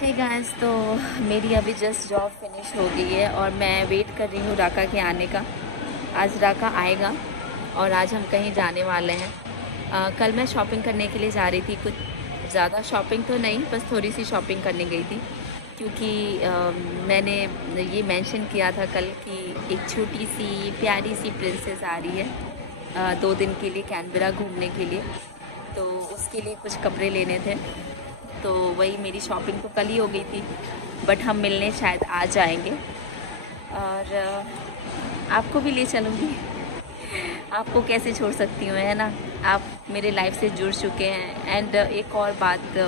Hey guys, तो मेरी अभी जस्ट जॉब फिनिश हो गई है और मैं वेट कर रही हूँ राका के आने का। आज राका आएगा और आज हम कहीं जाने वाले हैं। कल मैं शॉपिंग करने के लिए जा रही थी। कुछ ज़्यादा शॉपिंग तो नहीं, बस थोड़ी सी शॉपिंग करने गई थी, क्योंकि मैंने ये मेंशन किया था कल कि एक छोटी सी प्यारी सी प्रिंसेस आ रही है 2 दिन के लिए कैनबरा घूमने के लिए। तो उसके लिए कुछ कपड़े लेने थे, तो वही मेरी शॉपिंग तो कल ही हो गई थी, बट हम मिलने शायद आज आएंगे और आपको भी ले चलूँगी। आपको कैसे छोड़ सकती हूँ, है ना। आप मेरे लाइफ से जुड़ चुके हैं। एंड एक और बात,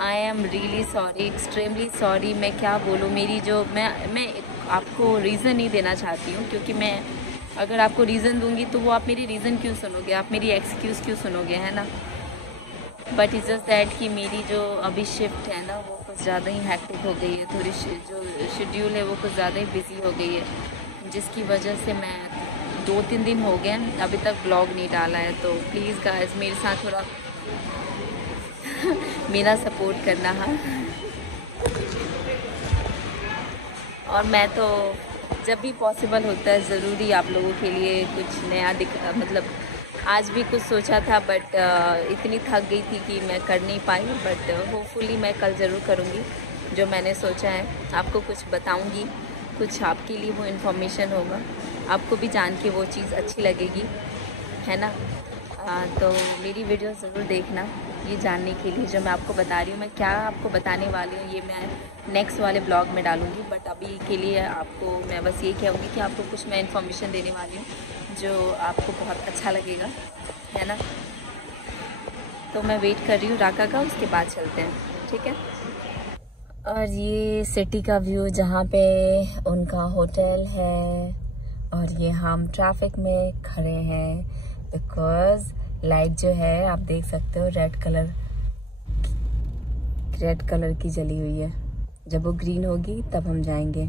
I am really sorry, extremely sorry. मैं क्या बोलूँ, मेरी जो मैं आपको रीज़न नहीं देना चाहती हूँ, क्योंकि मैं अगर आपको रीज़न दूँगी तो वो आप मेरी रीज़न क्यों सुनोगे, आप मेरी एक्सक्यूज़ क्यों सुनोगे, है ना। बट इज़ जस्ट दैट कि मेरी जो अभी शिफ्ट है ना, वो कुछ ज़्यादा ही हैक्टिक हो गई है। थोड़ी जो शेड्यूल है वो कुछ ज़्यादा ही बिजी हो गई है, जिसकी वजह से मैं 2-3 दिन हो गए अभी तक ब्लॉग नहीं डाला है। तो प्लीज़ गाइस, मेरे साथ थोड़ा मेरा सपोर्ट करना। हाँ, और मैं तो जब भी पॉसिबल होता है ज़रूरी आप लोगों के लिए कुछ नया मतलब आज भी कुछ सोचा था, बट इतनी थक गई थी कि मैं कर नहीं पाई। बट होपफुली मैं कल ज़रूर करूँगी जो मैंने सोचा है। आपको कुछ बताऊँगी, कुछ आपके लिए वो इन्फॉर्मेशन होगा, आपको भी जान के वो चीज़ अच्छी लगेगी, है ना। तो मेरी वीडियो ज़रूर देखना ये जानने के लिए जो मैं आपको बता रही हूँ। मैं क्या आपको बताने वाली हूँ ये मैं नेक्स्ट वाले ब्लॉग में डालूँगी, बट अभी के लिए आपको मैं बस ये कहूँगी कि आपको कुछ मैं इन्फॉर्मेशन देने वाली हूँ जो आपको बहुत अच्छा लगेगा, है ना। तो मैं वेट कर रही हूँ राका का, उसके बाद चलते हैं, ठीक है। और ये सिटी का व्यू जहाँ पे उनका होटल है, और ये हम ट्रैफिक में खड़े हैं बिकॉज लाइट जो है आप देख सकते हो रेड कलर की जली हुई है। जब वो ग्रीन होगी तब हम जाएंगे।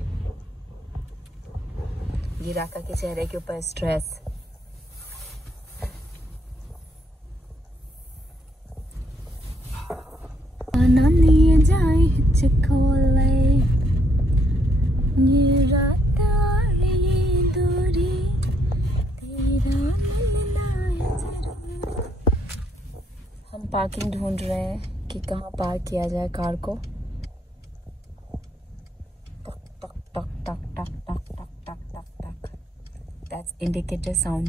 ये राका के चेहरे के ऊपर स्ट्रेस। ये रात ये दूरी तेरा हम पार्किंग ढूंढ रहे हैं कि कहाँ पार्क किया जाए कार को। टक टक टक टक टक टक टक टक टक टक, दैट्स इंडिकेटर साउंड।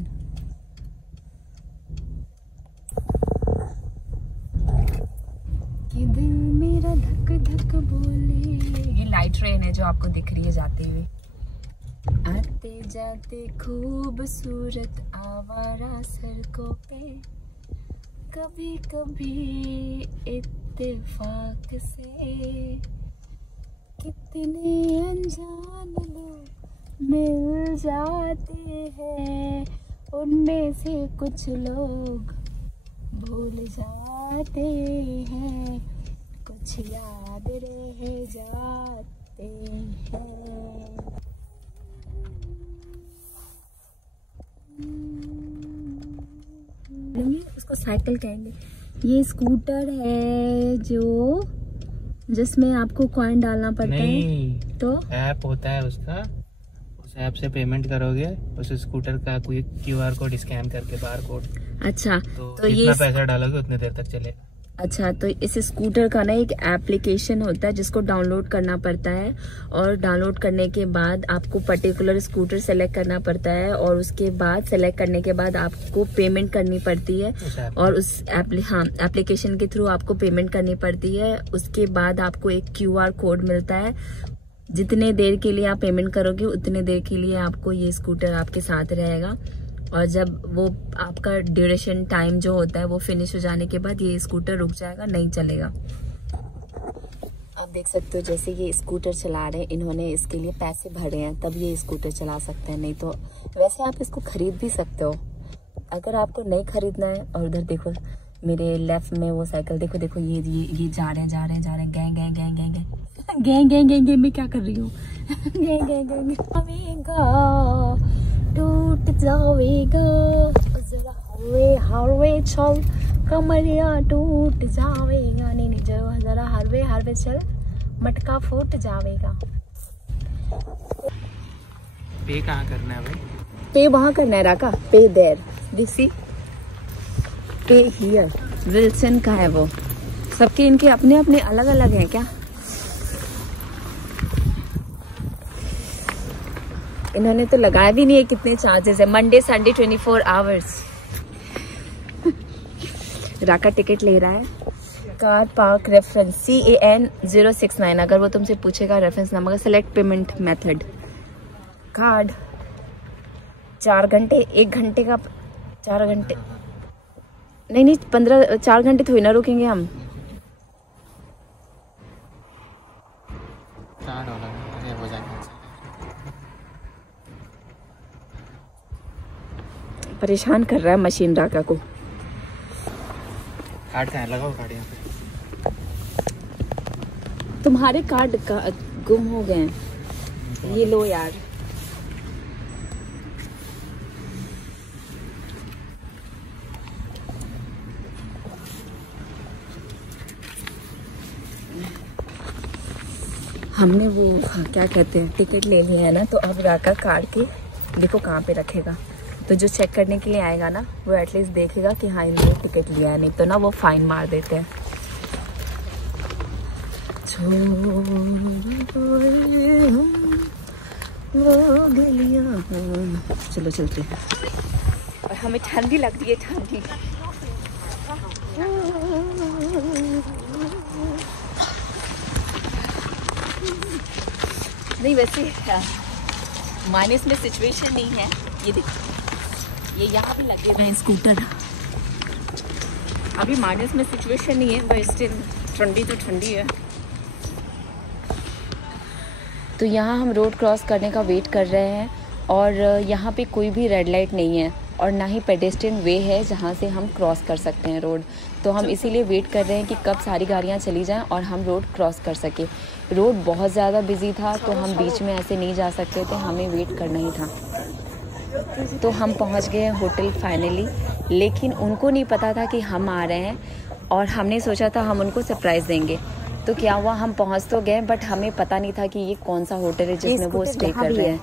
कि दिल मेरा धक धक बोले। ये लाइट ट्रेन है जो आपको दिख रही है जाती हुई। आते जाते खूबसूरत आवारा सड़कों पे, कभी कभी इत्तेफाक से कितने अनजान लोग मिल जाते हैं, उनमें से कुछ लोग भूल जाते हैं, कुछ याद रह जाते हैं। उसको साइकिल कहेंगे। ये स्कूटर है जो जिसमें आपको कॉइन डालना पड़ता है, तो ऐप होता है उसका, उस ऐप से पेमेंट करोगे, उस स्कूटर का कोई QR कोड स्कैन करके बार कोड। अच्छा, तो ये पैसा डालोगे उतने देर तक चलेगा। अच्छा, तो इस स्कूटर का ना एक एप्लीकेशन होता है जिसको डाउनलोड करना पड़ता है, और डाउनलोड करने के बाद आपको पर्टिकुलर स्कूटर सेलेक्ट करना पड़ता है, और उसके बाद सेलेक्ट करने के बाद आपको पेमेंट करनी पड़ती है, और उस एप्लीकेशन के थ्रू आपको पेमेंट करनी पड़ती है। उसके बाद आपको एक QR कोड मिलता है। जितने देर के लिए आप पेमेंट करोगे उतने देर के लिए आपको ये स्कूटर आपके साथ रहेगा, और जब वो आपका ड्यूरेशन टाइम जो होता है वो फिनिश हो जाने के बाद ये स्कूटर रुक जाएगा, नहीं चलेगा। आप देख सकते हो जैसे ये स्कूटर चला रहे हैं, इन्होंने इसके लिए पैसे भरे हैं तब ये स्कूटर चला सकते हैं, नहीं तो वैसे आप इसको खरीद भी सकते हो अगर आपको नहीं खरीदना है। और उधर देखो मेरे लेफ्ट में वो साइकिल, देखो देखो ये जा रहे हैं gang gang gang gang gang gang gang gang gang मैं क्या कर रही हूँ गैंग गैंग गैंग टूट जाएगा जरा हरवे चल कमरिया टूट जाएगा, नहीं जरा हरवे चल मटका फूट जाएगा। पे कहाँ करना है भाई? पे वहाँ करना है राका, पे देर, दिस पे हियर। विल्सन का है वो, सबके इनके अपने अपने अलग अलग हैं क्या? इन्होंने तो लगाया भी नहीं है कितने चार्जेस है। Monday Sunday 24 hours. Raka ticket ले रहा है। Car park reference CAN 069। अगर वो तुमसे पूछेगा reference number, select payment method, card. 4 घंटे, 1 घंटे का 4 घंटे नहीं 4 घंटे थोड़ी ना रुकेंगे हम। परेशान कर रहा है मशीन राका को। कार्ड कहाँ है? लगाओ कार्ड यहाँ पे। तुम्हारे कार्ड गुम हो गए हैं, ये लो यार। हमने वो क्या कहते हैं टिकट ले लिया है ना, तो अब राका कार्ड के देखो कहाँ पे रखेगा। तो जो चेक करने के लिए आएगा ना, वो एटलीस्ट देखेगा कि हाँ इन्होंने टिकट लिया है, नहीं तो ना वो फाइन मार देते हैं। चलो चलते हैं। और हमें ठंडी लग रही है, ठंडी। नहीं वैसे माइनस में सिचुएशन नहीं है। ये देखो, ये यहाँ पे लगे हुए हैं स्कूटर। अभी माइनस में सिचुएशन नहीं है, पर स्टिल ठंडी तो ठंडी है। तो यहाँ हम रोड क्रॉस करने का वेट कर रहे हैं, और यहाँ पे कोई भी रेड लाइट नहीं है और ना ही पेडेस्ट्रियन वे है जहाँ से हम क्रॉस कर सकते हैं रोड। तो हम इसीलिए वेट कर रहे हैं कि कब सारी गाड़ियाँ चली जाएं और हम रोड क्रॉस कर सके। रोड बहुत ज़्यादा बिजी था, तो हम बीच में ऐसे नहीं जा सकते थे, हमें वेट करना ही था। तो हम पहुँच गए होटल फाइनली, लेकिन उनको नहीं पता था कि हम आ रहे हैं, और हमने सोचा था हम उनको सरप्राइज़ देंगे। तो क्या हुआ, हम पहुँच तो गए, बट हमें पता नहीं था कि ये कौन सा होटल है जिसमें वो स्टे कर रहे हैं।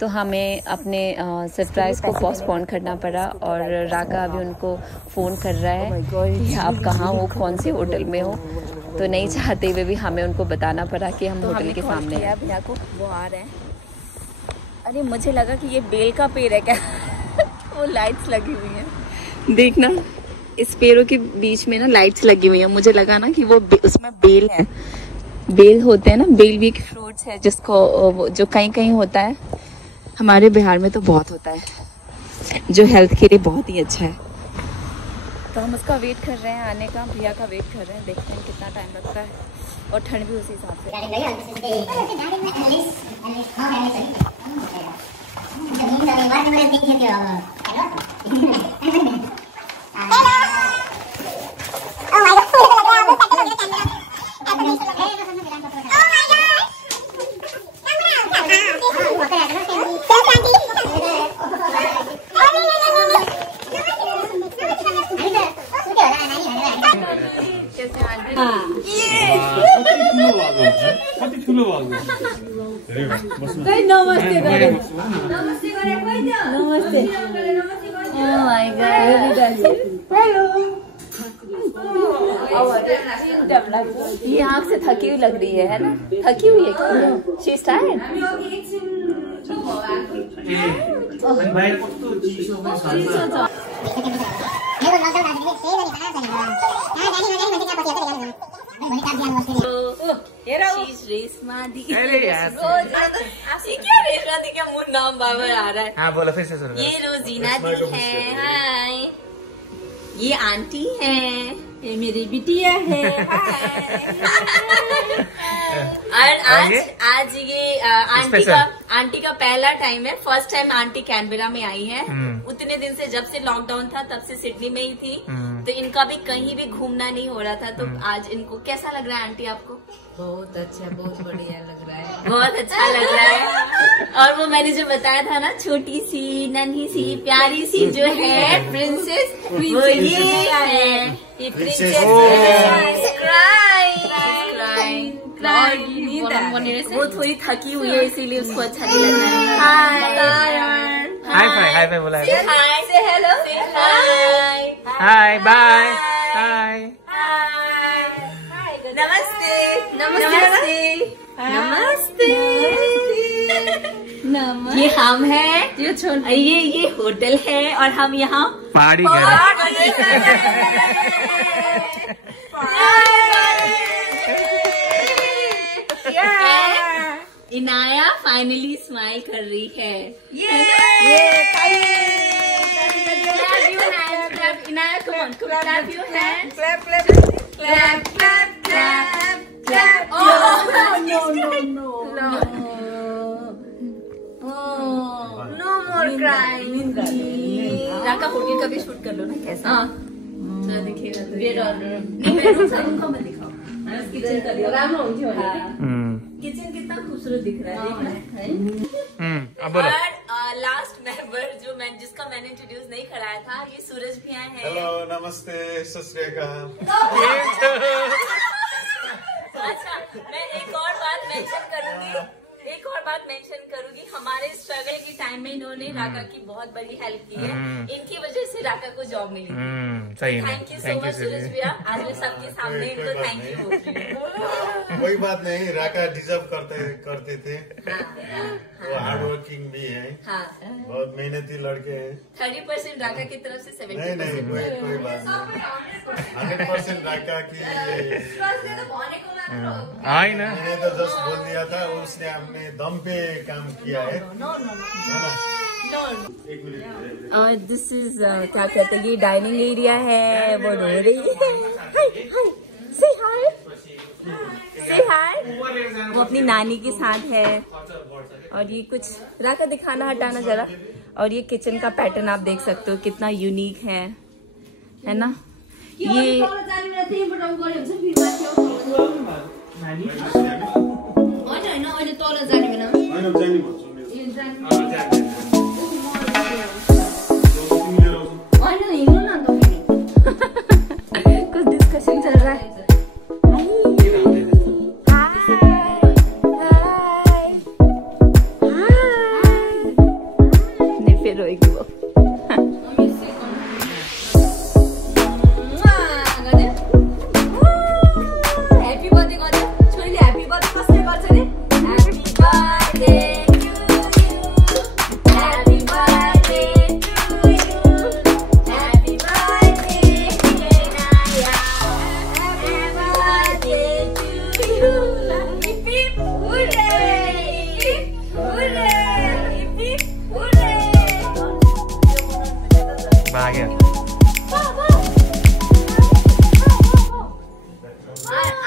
तो हमें अपने सरप्राइज़ को पोस्टपोन करना पड़ा, और राका अभी उनको फ़ोन कर रहा है कि आप कहाँ हो, कौन से होटल में हो। तो नहीं चाहते हुए भी हमें उनको बताना पड़ा कि हम होटल के सामने हैं। भैया को वो आ रहे हैं। अरे मुझे लगा कि ये बेल का पेड़ है क्या। वो लाइट्स लगी हुई हैं, देखना इस पेड़ों के बीच में ना लाइट्स लगी हुई हैं। मुझे लगा ना कि वो उसमें बेल है। बेल होते हैं ना, बेल भी एक फ्रूट्स है जिसको जो कहीं कहीं होता है, हमारे बिहार में तो बहुत होता है, जो हेल्थ के लिए बहुत ही अच्छा है। तो हम उसका वेट कर रहे हैं आने का, भैया का वेट कर रहे हैं, देखते हैं कितना टाइम लगता है, और ठंड भी उसी हिसाब से। ये आँख से थकी हुई लग रही है ना, थकी हुई है। She is tired. रेशमा दी। ये क्या रेशमा दी का मुंह नाम बार आ रहा है। हाँ बोलो फिर से सुनो। ये रोजीना दी है, हाय। ये आंटी है, ये मेरी बिटिया है। और आज ये आंटी का पहला टाइम है, फर्स्ट टाइम आंटी कैनबरा में आई है। उतने दिन से, जब से लॉकडाउन था तब से सिडनी में ही थी, तो इनका भी कहीं भी घूमना नहीं हो रहा था। तो आज इनको कैसा लग रहा है आंटी आपको? बहुत अच्छा, बहुत बढ़िया लग रहा है। बहुत अच्छा लग रहा है। और वो मैंने जो बताया था ना, छोटी सी नन्ही सी प्यारी सी जो है प्रिंसेस, वो ये है, ये प्रिंसेस। वो थोड़ी थकी हुई है इसीलिए उसको अच्छा नहीं लग रहा है। हाय बाय बोला है। हाय से hello hi hi bye hi नमस्ते नमस्ते नमस्ते नमस्ते। ये हम हैं, ये होटल है और हम यहाँ पहाड़ी इनाया फाइनली स्माइल कर रही है। Inaya come on, clap your hands. Clap. No more crying. Raka hotel का भी शूट कर लो ना कैसा? किचन कितना खूबसूरत दिख रहा है। और लास्ट मेंबर जिसका मैंने इंट्रोड्यूस नहीं कराया था, ये सूरज भी आए हैं। हेलो नमस्ते सत श्री अकाल। अच्छा मैं एक और बात मेंशन करूंगी, हमारे स्ट्रगल के टाइम में इन्होंने राका की बहुत बड़ी हेल्प की है। इनकी वजह से राका को जॉब मिली। Thank you so much Suraj भैया, आज मैं सबके सामने इनको थैंक यू। कोई बात नहीं, राका डिजर्व करते थे। वो हार्ड वर्किंग भी है। बहुत मेहनती लड़के हैं। 30% राका की तरफ से 70%। नहीं कोई बात नहीं, 100% राका की। मैंने तो जस्ट बोल दिया था, उसने अपने दम पे काम किया है। और दिस इज क्या कहते हैं, ये डाइनिंग एरिया है। वो रो रही है। से हाय। वो अपनी नानी के साथ है। और ये कुछ राका दिखाना हटाना जरा। और ये किचन का पैटर्न आप देख सकते हो कितना यूनिक है ना। ये कुछ डिस्कशन चल रहा है। नहीं फिर रोएगी वो।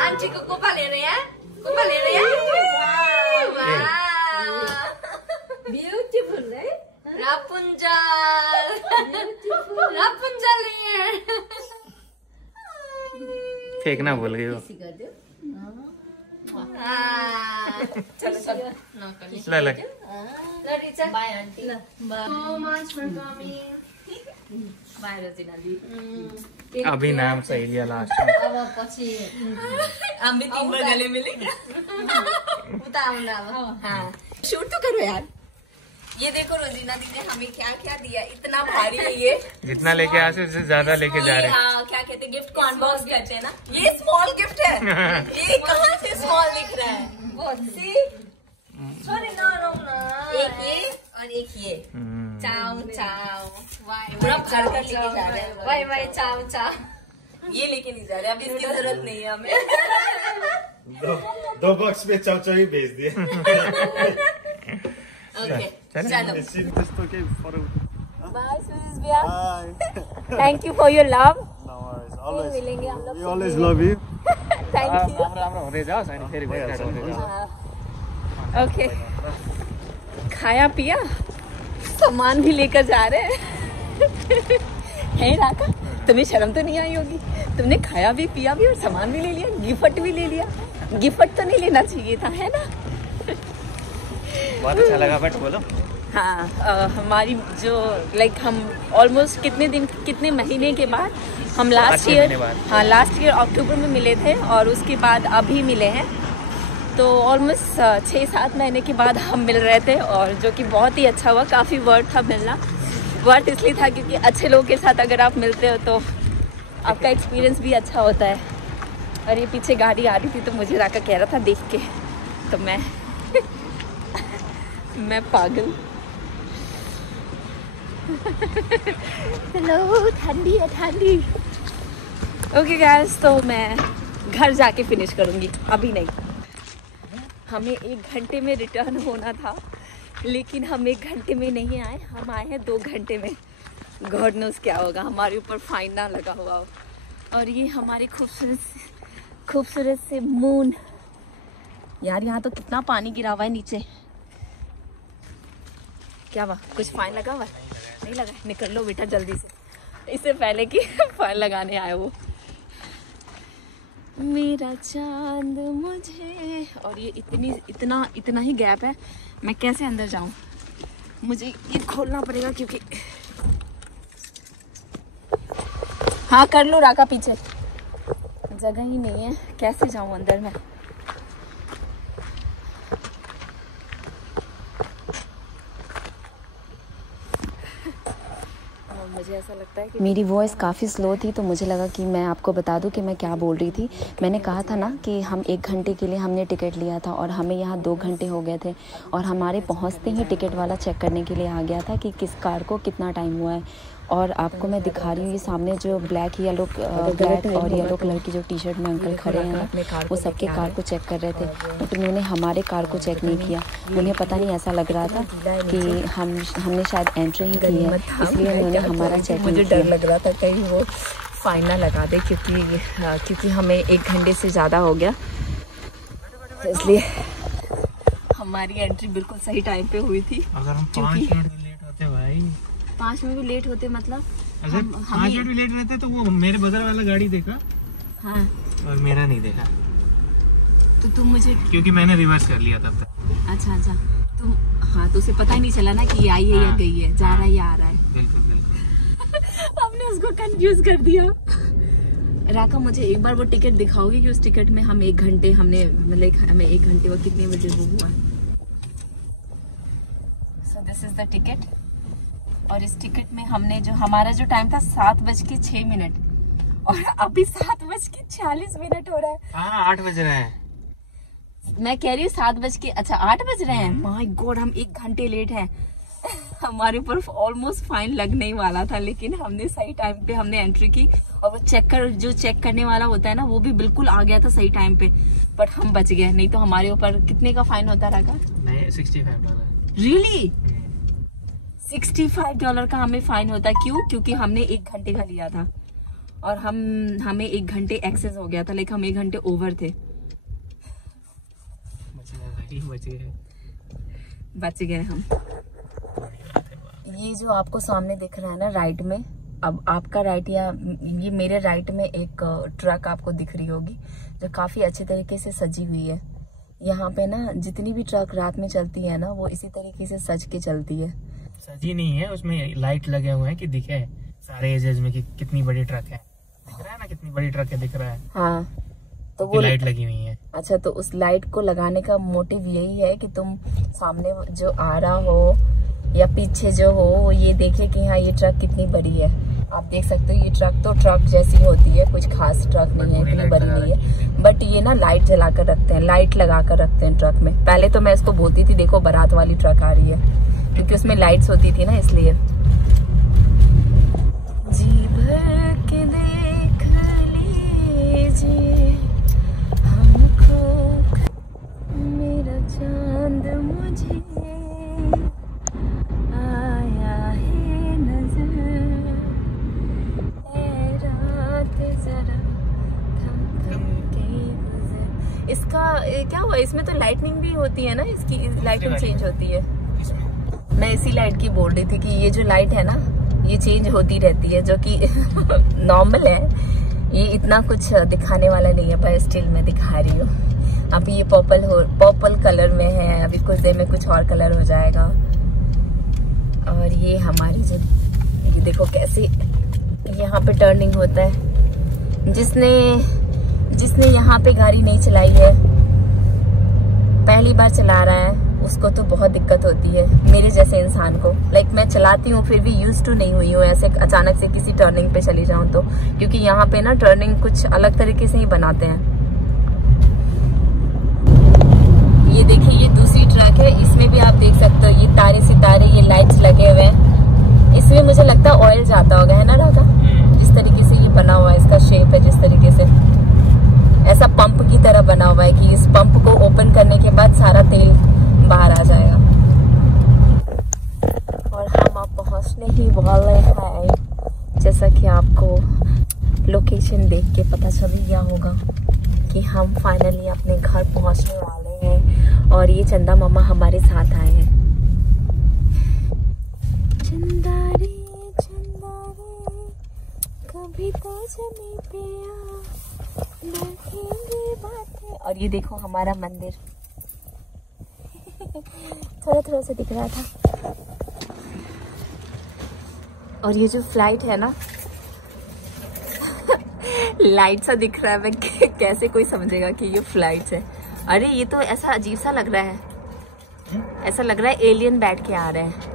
आंटी को कोपा ले रहे हैं। ब्यूटीफुल है। रापुंजल फेंकना भूल गई वो। चलो लग bye aunty. So much for coming. Bye Rozina दी। अभी नाम सही लिया लास्ट में। अब पछि हम भी 3 बार गले मिलेंगे। हाँ शूट तो करो यार। ये देखो रोजिना दी ने हमें क्या क्या दिया, इतना भारी है ये। जितना लेके आए उससे ज्यादा लेके जा रहे हैं। क्या कहते हैं, गिफ्ट को अनबॉक्स करते हैं ना। ये स्मॉल गिफ्ट है। ये कहाँ से स्मॉल दिख रहा है? सॉरी एक ये और एक ये। चाव पूरा भर कर लेके जा रहे हैं। वाई चाव ये लेके नहीं जा रहे, अभी इसकी जरूरत नहीं है हमें। दो बॉक्स में चाव ही भेज दिए। ओके चलो बाय सूरज भैया। Thank you for your love. मिलेंगे हम लोग। We always love you. Thank you. होते जाओ साइन फेरी ओके खाया पिया, सामान भी लेकर जा रहे हैं। है राका, तुम्हें शर्म तो नहीं आई होगी? तुमने खाया भी पिया भी और सामान भी ले लिया, गिफ्ट भी ले लिया। गिफ्ट तो नहीं लेना चाहिए था, है ना? बहुत अच्छा लगा बट बोलो। हाँ हमारी जो लाइक हम ऑलमोस्ट कितने महीने के बाद हम लास्ट ईयर अक्टूबर में मिले थे और उसके बाद अभी मिले हैं। तो ऑलमोस्ट 6-7 महीने के बाद हम मिल रहे थे, और जो कि बहुत ही अच्छा हुआ। काफ़ी वर्थ था मिलना। वर्थ इसलिए था क्योंकि अच्छे लोगों के साथ अगर आप मिलते हो तो आपका एक्सपीरियंस भी अच्छा होता है। और ये पीछे गाड़ी आ रही थी तो मुझे राका कह रहा था देख के, तो मैं पागल। हेलो, ठंडी है ठंडी। ओके गाइस, तो मैं घर जाके फिनिश करूँगी, अभी नहीं। हमें 1 घंटे में रिटर्न होना था, लेकिन हम 1 घंटे में नहीं आए, हम आए हैं 2 घंटे में। गॉड नोज़ क्या होगा, हमारे ऊपर फाइन ना लगा हुआ हो। और ये हमारी खूबसूरत से मून। यार यहाँ तो कितना पानी गिरा हुआ है नीचे। क्या हुआ, कुछ फाइन लगा हुआ है? नहीं लगा। निकल लो बेटा जल्दी से, इससे पहले कि फाइन लगाने आए वो। मेरा चांद मुझे, और ये इतना ही गैप है, मैं कैसे अंदर जाऊं? मुझे ये खोलना पड़ेगा क्योंकि हाँ कर लो राका, पीछे जगह ही नहीं है, कैसे जाऊं अंदर में? मुझे ऐसा लगता है कि मेरी वॉइस काफ़ी स्लो थी, तो मुझे लगा कि मैं आपको बता दूं कि मैं क्या बोल रही थी। मैंने कहा था ना कि हम 1 घंटे के लिए हमने टिकट लिया था, और हमें यहाँ 2 घंटे हो गए थे, और हमारे पहुँचते ही टिकट वाला चेक करने के लिए आ गया था कि किस कार को कितना टाइम हुआ है। और आपको मैं दिखा रही हूँ, ये सामने जो ब्लैक और येलो कलर की जो टी-शर्ट में अंकल खड़े हैं ना, वो सबके कार को चेक कर रहे थे, बट उन्होंने हमारे कार को चेक नहीं किया। उन्हें पता नहीं, ऐसा लग रहा था कि हमने शायद एंट्री ही की है, इसलिए उन्होंने हमारा चेक नहीं किया। मुझे डर लग रहा था कहीं वो फाइन ना लगा दे, क्योंकि हमें 1 घंटे से ज़्यादा हो गया, इसलिए हमारी एंट्री बिल्कुल सही टाइम पे हुई थी। अगर हम 5 मिनट लेट होते भाई, 5 मिनट भी लेट होते मतलब, अगर 5 मिनट भी लेट रहते तो वो मेरे बगल वाला गाड़ी देखा, हाँ, और मेरा नहीं देखा। तो तुम मुझे, क्योंकि मैंने रिवर्स कर लिया तब तक। अच्छा तुम, हाँ, तो उसे पता ही नहीं चला ना कि ये आई है या गई है, जा रहा है या आ रहा है। बिल्कुल हमने उसको कंफ्यूज कर दिया। राका, मुझे एक बार वो टिकट दिखाओगी कि उस टिकट में हम 1 घंटे मतलब हमें 1 घंटे वो कितने बजे वो हुआ? So this is the ticket, और इस टिकट में हमने हमारा जो टाइम था 7:06, और अभी 7:46 हो रहा है। हाँ, 8 बज रहे हैं। मैं कह रही हूँ 8 बज रहे हैं। माय गॉड, हम 1 घंटे लेट हैं। हमारे ऊपर ऑलमोस्ट फाइन लगने ही वाला था, लेकिन हमने सही टाइम पे हमने एंट्री की, और वो चेक करने वाला होता है ना, वो भी बिल्कुल आ गया था सही टाइम पे, बट हम बच गए। नहीं तो हमारे ऊपर कितने का फाइन होता रहा? नहीं, $65। रियली? $65 का हमें फाइन होता। क्यों? क्योंकि हमने 1 घंटे का लिया था, और हमें 1 घंटे एक्सेस हो गया था, लेकिन हम 1 घंटे ओवर थे। बच गए हम। ये जो आपको सामने दिख रहा है ना राइट में, अब आपका राइट या ये मेरे राइट में एक ट्रक आपको दिख रही होगी, जो काफी अच्छे तरीके से सजी हुई है। यहाँ पे ना जितनी भी ट्रक रात में चलती है ना, वो इसी तरीके से सज के चलती है। सजी नहीं है, उसमें लाइट लगे हुए हैं कि दिखे सारे एजेस में कि कितनी बड़ी ट्रक है। दिख रहा है ना कितनी बड़ी ट्रक है, दिख रहा है। हाँ, तो वो लाइट लगी हुई है। अच्छा, तो उस लाइट को लगाने का मोटिव यही है कि तुम सामने जो आ रहा हो या पीछे जो हो, वो ये देखे कि हाँ ये ट्रक कितनी बड़ी है। आप देख सकते हो, ये ट्रक तो ट्रक जैसी होती है, कुछ खास ट्रक नहीं है, इतनी बड़ी नहीं है, बट ये ना लाइट जला कर रखते हैं, लाइट लगा कर रखते हैं ट्रक में। पहले तो मैं इसको बोलती थी देखो बारात वाली ट्रक आ रही है, क्योंकि उसमें लाइट्स होती थी ना, इसलिए। जी भर के देख लीजिए हमको, मेरा चांद मुझे आया है नजर, ए रात जरा थम थम के गुजर। इसका क्या हुआ, इसमें तो लाइटनिंग भी होती है ना, इसकी लाइटिंग चेंज होती है। मैं इसी लाइट की बोल रही थी कि ये जो लाइट है ना, ये चेंज होती रहती है, जो कि नॉर्मल है, ये इतना कुछ दिखाने वाला नहीं है, पर स्टिल मैं दिखा रही हूँ। अभी ये पर्पल कलर में है, अभी कुछ देर में कुछ और कलर हो जाएगा। और ये हमारी जो, ये देखो कैसे यहाँ पे टर्निंग होता है। जिसने यहाँ पे गाड़ी नहीं चलाई है पहली बार चला रहा है उसको तो बहुत दिक्कत होती है, मेरे जैसे इंसान को। लाइक मैं चलाती हूँ फिर भी यूज टू नहीं हुई हूँ ऐसे अचानक से किसी टर्निंग पे चली जाऊँ तो, क्योंकि यहाँ पे ना टर्निंग कुछ अलग तरीके से ही बनाते हैं। ये देखिए ये दूसरी ट्रक है, इसमें भी आप देख सकते हो ये तारे सितारे, ये लाइट्स लगे हुए हैं। इसमें मुझे लगता है ऑयल जाता होगा, है ना राका? जिस तरीके से ये बना हुआ है, इसका शेप है जिस तरीके से, ऐसा पंप की तरह बना हुआ है कि इस पंप को ओपन करने के बाद सारा तेल बाहर आ जाएगा। और हम आप पहुंचने ही वाले हैं, जैसा कि आपको लोकेशन देख के पता चल ही गया होगा कि हम फाइनली अपने घर पहुंचने वाले हैं। और ये चंदा मामा हमारे साथ आए हैं। चंदा रे कभी तो जमी पे आ, बैठेंगे बातें। और ये देखो हमारा मंदिर थोड़ा थोड़ा सा दिख रहा था। और ये जो फ्लाइट है ना लाइट सा दिख रहा है, मैं कैसे कोई समझेगा कि ये फ्लाइट है। अरे ये तो ऐसा अजीब सा लग रहा है, ऐसा लग रहा है एलियन बैठ के आ रहे हैं।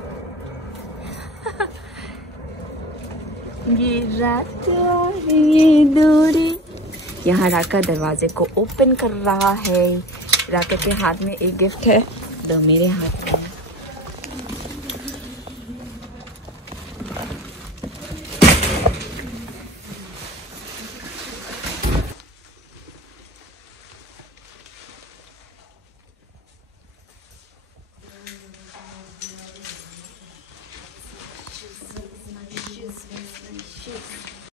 ये रात और ये दूरी। यहाँ राका दरवाजे को ओपन कर रहा है। राका के हाथ में एक गिफ्ट है, तो मेरे हाथ में